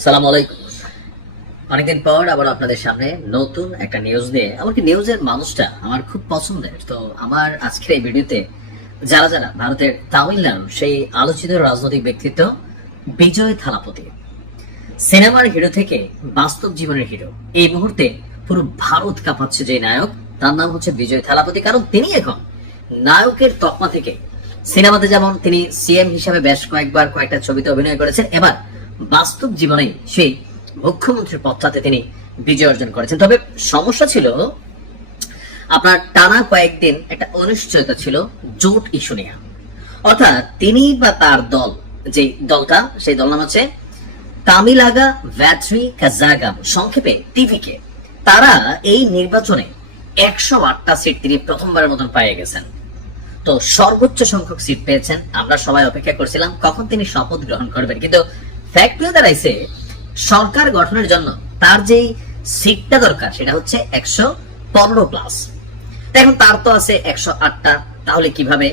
সালাম আলাইকুম। অনেকদিন পর আবার আপনাদের সামনে নতুন একটা নিউজ নিয়ে, আমার কি নিউজের মানুষটা আমার খুব পছন্দের। তো আমার আজকের এই ভিডিওতে যারা যারা ভারতের তামিলনাড়ু সেই আলোচিত রাজনৈতিক ব্যক্তিত্ব বিজয় থালাপতি, সিনেমার হিরো থেকে বাস্তব জীবনের হিরো, এই মুহূর্তে পুরো ভারত কাঁপাচ্ছে যে নায়ক, তার নাম হচ্ছে বিজয় থালাপতি। কারণ তিনি এখন নায়কের তকমা থেকে সিনেমাতে যেমন তিনি সিএম হিসাবে বেশ কয়েকবার কয়েকটা ছবিতে অভিনয় করেছেন, এবার বাস্তব জীবনে সেই মুখ্যমন্ত্রীর পদটাতে তিনি বিজয় অর্জন করেছেন। তবে সমস্যা ছিল আপনার টানা কয়েকদিন একটা অনিশ্চয়তা ছিল জোট ইস্যু নিয়ে। অর্থাৎ তিনি বা তার দল, যে দলটা, সেই দল নাম হচ্ছে তামিলাগা ভ্যাট্রি কাজাগাম, সংক্ষেপে টিভিকে, তারা এই নির্বাচনে 108টা সিট তিনি প্রথমবারের মতন পেয়ে গেছেন। তো সর্বোচ্চ সংখ্যক সিট পেয়েছেন। আমরা সবাই অপেক্ষা করছিলাম কখন তিনি শপথ গ্রহণ করবেন, কিন্তু ফ্যাক্ট হয়ে দাঁড়াইছে সরকার গঠনের জন্য তার যেই সিটটা দরকার সেটা হচ্ছে 115 প্লাস। এখন তার তো আছে 108টা। তাহলে কিভাবে?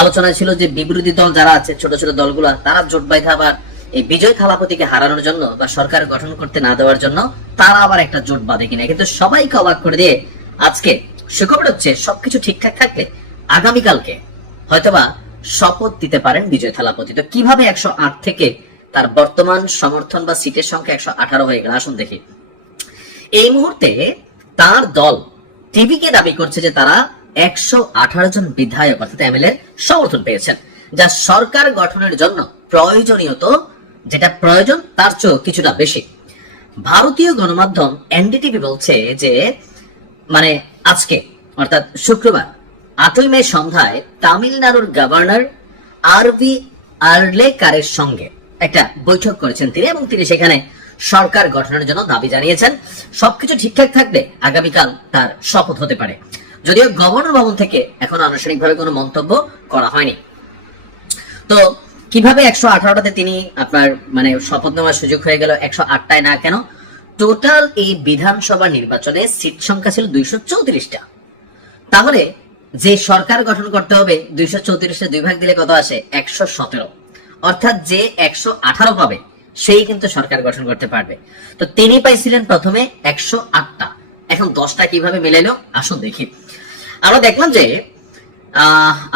আলোচনা ছিল যে বিরোধী দল যারা আছে, ছোট ছোট দলগুলা, তারা জোট বাইধা আবার এই বিজয় থালাপতিকে হারানোর জন্য বা সরকার গঠন করতে না দেওয়ার জন্য তারা আবার একটা জোট বাঁধে কিনা। কিন্তু সবাইকে অবাক করে দিয়ে আজকে সুখবর হচ্ছে সবকিছু ঠিকঠাক থাকলে আগামীকালকে হয়তোবা শপথ দিতে পারেন বিজয় থালাপতি। তো কিভাবে 108 থেকে তার বর্তমান সমর্থন বা সিটের সংখ্যা 118 হয়ে গেল, আসুন দেখি। এই মুহূর্তে তার দল টিভিকে দাবি করছে যে তারা 118 জন বিধায়ক অর্থাৎ এমএলএ সমর্থন পেয়েছেন, যা সরকার গঠনের জন্য প্রয়োজনীয়, তো যেটা প্রয়োজন তার চেয়েও কিছুটা বেশি। ভারতীয় গণমাধ্যম এনডিটিভি বলছে যে মানে আজকে অর্থাৎ শুক্রবার 8ই মে সন্ধ্যায় তামিলনাড়ুর গভর্নর আরভি আর্লেকারের সঙ্গে একটা বৈঠক করেছেন তিনি, এবং তিনি সেখানে সরকার গঠনের জন্য দাবি জানিয়েছেন। সবকিছু ঠিকঠাক থাকলে আগামীকাল তার শপথ হতে পারে, যদিও গভর্নর ভবন থেকে এখন আনুষ্ঠানিকভাবে কোনো মন্তব্য করা হয়নি। তো কিভাবে 118টাতে তিনি আপনার মানে শপথ নেওয়ার সুযোগ হয়ে গেল, 108টায় না কেন? টোটাল এই বিধানসভা নির্বাচনে সিট সংখ্যা ছিল 234টা। তাহলে যে সরকার গঠন করতে হবে 234 দুই ভাগ দিলে কত আসে? 117। অর্থাৎ যে 118 পাবে সেই কিন্তু সরকার গঠন করতে পারবে। তো তিনি পাইছিলেন প্রথমে 108টা, এখন 10টা কিভাবে মিলাইলো আসুন দেখি। আমরা দেখলাম যে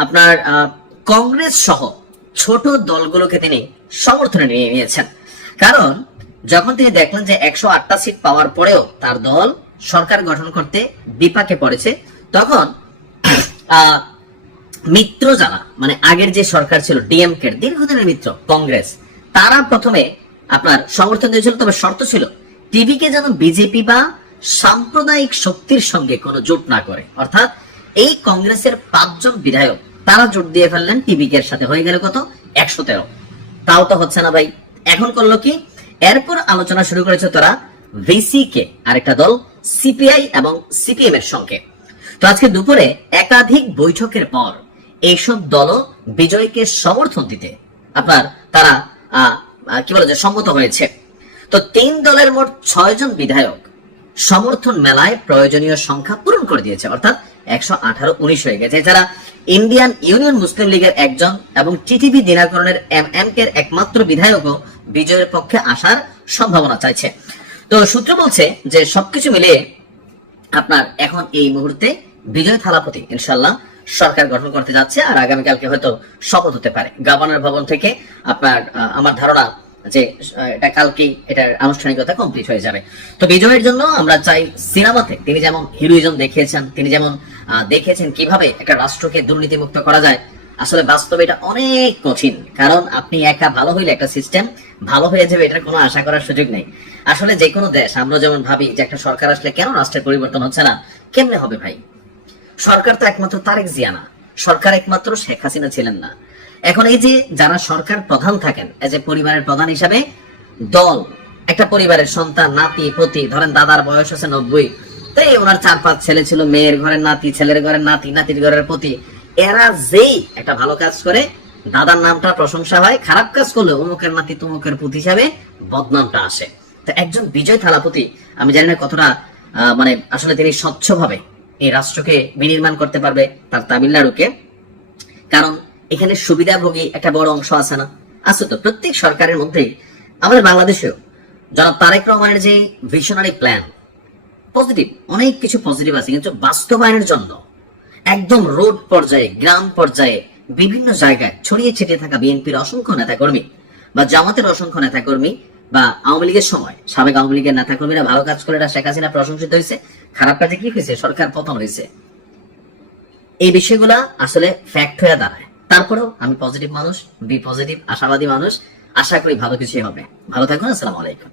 আপনার কংগ্রেস সহ ছোট দলগুলোকে তিনি সমর্থনে নিয়ে নিয়েছেন। কারণ যখন তিনি দেখলেন যে 108টা সিট পাওয়ার পরেও তার দল সরকার গঠন করতে বিপাকে পড়েছে, তখন মিত্র যারা মানে আগের যে সরকার ছিল ডিএমকে দীর্ঘদিনের মিত্র কংগ্রেস, তারা প্রথমে আপনার সমর্থন দিয়েছিল, তবে শর্ত ছিল টিভিকে যেন বিজেপি বা সাম্প্রদায়িক শক্তির সঙ্গে কোনো জোট না করে। অর্থাৎ এই কংগ্রেসের 5 জন বিধায়ক তারা জোট দিয়ে ফেললেন টিভিকে, সাথে হয়ে গেল কত? 113। তাও তো হচ্ছে না ভাই। এখন করলো কি? এরপর আলোচনা শুরু করেছে তারা ভিসিকে, আরেকটা দল সিপিআই এবং সিপিএম এর সঙ্গে। তো আজকে দুপুরে একাধিক বৈঠকের পর এইসব দল বিজয়কে সমর্থন দিতে আপনার তারা কি বলে যে সম্মত হয়েছে। তো 3 দলের মোট 6 জন বিধায়ক সমর্থন মেলায় প্রয়োজনীয় সংখ্যা পূরণ করে দিয়েছে, অর্থাৎ 118-19 হয়ে গেছে। এছাড়া ইন্ডিয়ান ইউনিয়ন মুসলিম লীগের একজন এবং টিটিভি দিনাকরণের এমএমকে একমাত্র বিধায়কও বিজয়ের পক্ষে আসার সম্ভাবনা চাইছে। তো সূত্র বলছে যে সবকিছু মিলিয়ে আপনার এখন এই মুহূর্তে বিজয় থালাপতি ইনশাল্লাহ সরকার গঠন করতে যাচ্ছে, আর আগামীকালকে হয়তো শপথ হতে পারে গভর্নর ভবন থেকে। আপনার আমার ধারণা যে এটা কালকেই এটার আনুষ্ঠানিকতা কমপ্লিট হয়ে যাবে। তো বিজয়ের জন্য আমরা চাই সিনেমাতে তিনি যেমন হিরোইজম দেখিয়েছেন, তিনি যেমন দেখেছেন কিভাবে একটা রাষ্ট্রকে দুর্নীতিমুক্ত করা যায়, আসলে বাস্তবে এটা অনেক কঠিন। কারণ আপনি একা ভালো হইলে একটা সিস্টেম ভালো হয়ে যাবে এটার কোনো আশা করার সুযোগ নেই। আসলে যে কোনো দেশ আমরা যেমন ভাবি যে একটা সরকার আসলে কেন রাষ্ট্রের পরিবর্তন হচ্ছে না, কেমনে হবে ভাই? সরকার তো একমাত্র তারেক জিয়া না, সরকার একমাত্র শেখ হাসিনা ছিলেন না। এখন এই যে যারা সরকার প্রধান থাকেন, এই যে পরিবারের প্রধান হিসাবে দল, একটা পরিবারের সন্তান, নাতি পতি, ধরেন দাদার বয়স আছে 90, তাই ওনার 4-5 ছেলে ছিল, মেয়ের ঘরের নাতি, ছেলের ঘরের নাতি, নাতির ঘরের পতি, এরা যেই একটা ভালো কাজ করে দাদার নামটা প্রশংসা হয়, খারাপ কাজ করলে অমুকের নাতি তমুকের পুত হিসাবে বদনামটা আসে। তো একজন বিজয় থালাপতি, আমি জানি না কতটা মানে আসলে তিনি স্বচ্ছভাবে এই রাষ্ট্রকে বিনির্মাণ করতে পারবে তার তামিলনাড়ুকে। কারণ এখানে সুবিধাভোগী একটা বড় অংশ আছে না? আছে তো। প্রত্যেক সরকারের মধ্যে আমাদের বাংলাদেশেও জনাব তারেক রহমানের যে ভিশনারি প্ল্যান, পজিটিভ, অনেক কিছু পজিটিভ আছে, কিন্তু বাস্তবায়নের জন্য একদম রোড পর্যায়ে, গ্রাম পর্যায়ে, বিভিন্ন জায়গায় ছড়িয়ে ছিটিয়ে থাকা বিএনপির অসংখ্য নেতাকর্মী বা জামাতের অসংখ্য নেতাকর্মী বা আওয়ামী লীগের সময় সাবেক আওয়ামী লীগের নেতাকর্মীরা ভালো কাজ করে শেখ হাসিনা প্রশংসিত হয়েছে, খারাপ কাজে কি হয়েছে, সরকার পতন হয়েছে। এই বিষয়গুলা আসলে ফ্যাক্ট হয়ে দাঁড়ায়। তারপরেও আমি পজিটিভ মানুষ, বি পজিটিভ, আশাবাদী মানুষ, আশা করি ভালো কিছুই হবে। ভালো থাকুন, আসসালামু আলাইকুম।